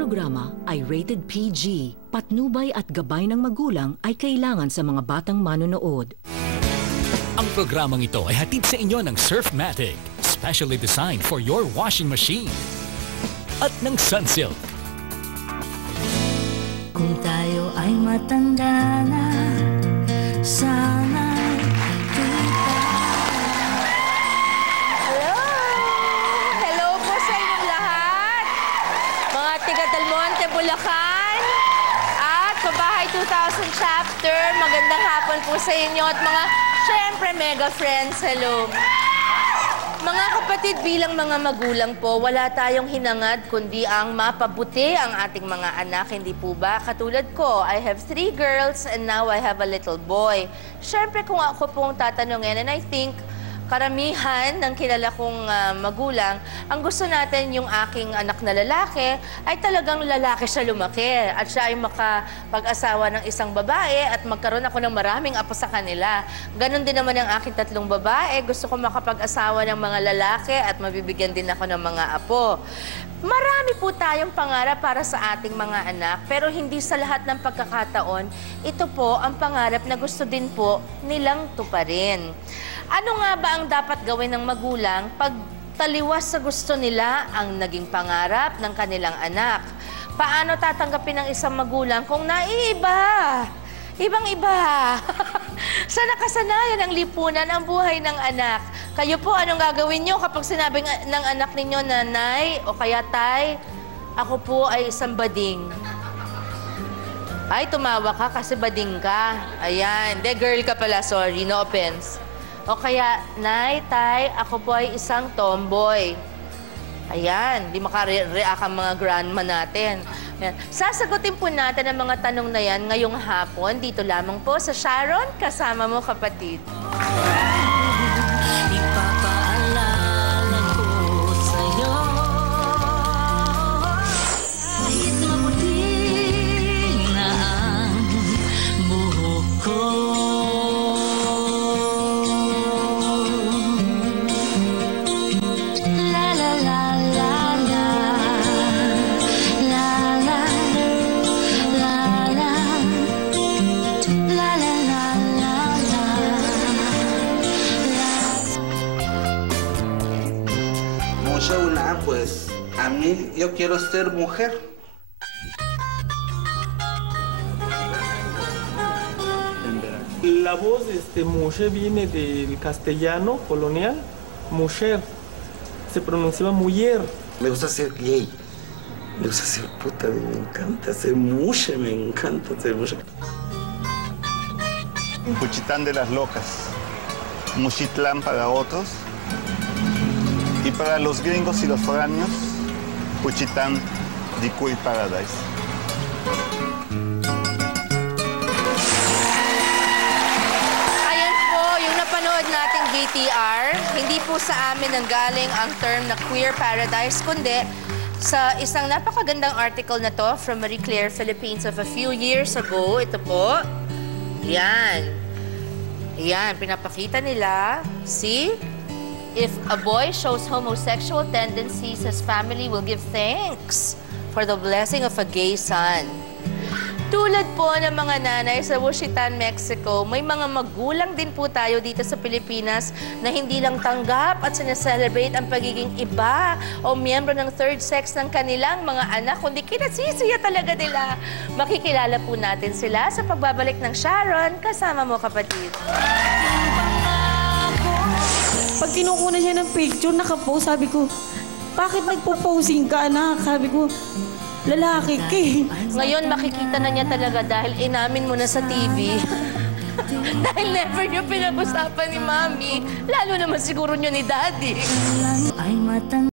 programa ay rated PG. Patnubay at gabay ng magulang ay kailangan sa mga batang manonood. Ang programang ito ay hatid sa inyo ng Surfmatic, specially designed for your washing machine. At ng Sunsilk. Kung tayo ay matanda na, sana'y kita. Hello po sa inyong lahat. Mga tiga Del Monte, Bulacan. At Pabahay 2000 chapter. Magandang hapon po sa inyo. At mga, syempre, mega friends, hello. Mga kapatid, bilang mga magulang po, wala tayong hinangad kundi ang mapabuti ang ating mga anak, hindi po ba? Katulad ko, I have 3 girls and now I have a little boy. Siyempre, kung ako pong tatanungin, and I think karamihan ng kilala kong magulang, ang gusto natin yung aking anak na lalaki ay talagang lalaki siya lumaki at siya ay makapag-asawa ng isang babae at magkaroon ako ng maraming apo sa kanila. Ganon din naman ang aking 3 babae. Gusto ko makapag-asawa ng mga lalaki at mabibigyan din ako ng mga apo. Marami po tayong pangarap para sa ating mga anak, pero hindi sa lahat ng pagkakataon, ito po ang pangarap na gusto din po nilang tuparin. Ano nga ba ang dapat gawin ng magulang pag taliwas sa gusto nila ang naging pangarap ng kanilang anak? Paano tatanggapin ng isang magulang kung naiiba? Ibang-iba. Sa nakasanayan ng lipunan ang buhay ng anak. Kayo po, anong gagawin nyo kapag sinabi ng anak ninyo, nanay o kaya tay, ako po ay isang bading? Ay, tumawa ka kasi bading ka. Ayan. De, girl ka pala, sorry. No offense. O kaya, nay, tay, ako po ay isang tomboy. Ayan, di makareact ang mga grandma natin. Ayan. Sasagutin po natin ang mga tanong na yan ngayong hapon. Dito lamang po sa Sharon, kasama mo kapatid. Ipapaalala ko sa'yo, kahit maputing na ang buhok ko. Una, pues, a mí, yo quiero ser mujer. La voz mujer viene del castellano colonial, mujer, se pronunciaba mujer. Me gusta ser gay, me gusta ser puta, me encanta ser mujer, me encanta ser mujer. Juchitán de las locas, Muxitlán para otros. Y para los gringos y los foráneos, Juchitán de Cuy Paradise. Ayan po, yung napanood nating VTR, hindi po sa amin nanggaling ang term na queer paradise, kundi sa isang napakagandang article na to from Marie Claire, Philippines of a few years ago. Ito po. Yan. Yan, pinapakita nila. See? If a boy shows homosexual tendencies, his family will give thanks for the blessing of a gay son. Tulad po ng mga nanay sa Wuxitan, Mexico, may mga magulang din po tayo dito sa Pilipinas na hindi lang tanggap at sineselebrate ang pagiging iba o miyembro ng third sex ng kanilang mga anak, kundi kinasisiya talaga nila. Makikilala po natin sila sa pagbabalik ng Sharon, kasama mo kapatid. Pag kinukuna siya ng picture, nakapost, sabi ko, bakit nagpo-posing ka, anak? Sabi ko, lalaki ka eh. Ngayon, makikita na niya talaga dahil inamin mo na sa TV. Dahil never niyo pinag-usapan ni Mami. Lalo naman siguro niyo ni Daddy. Ay matanda.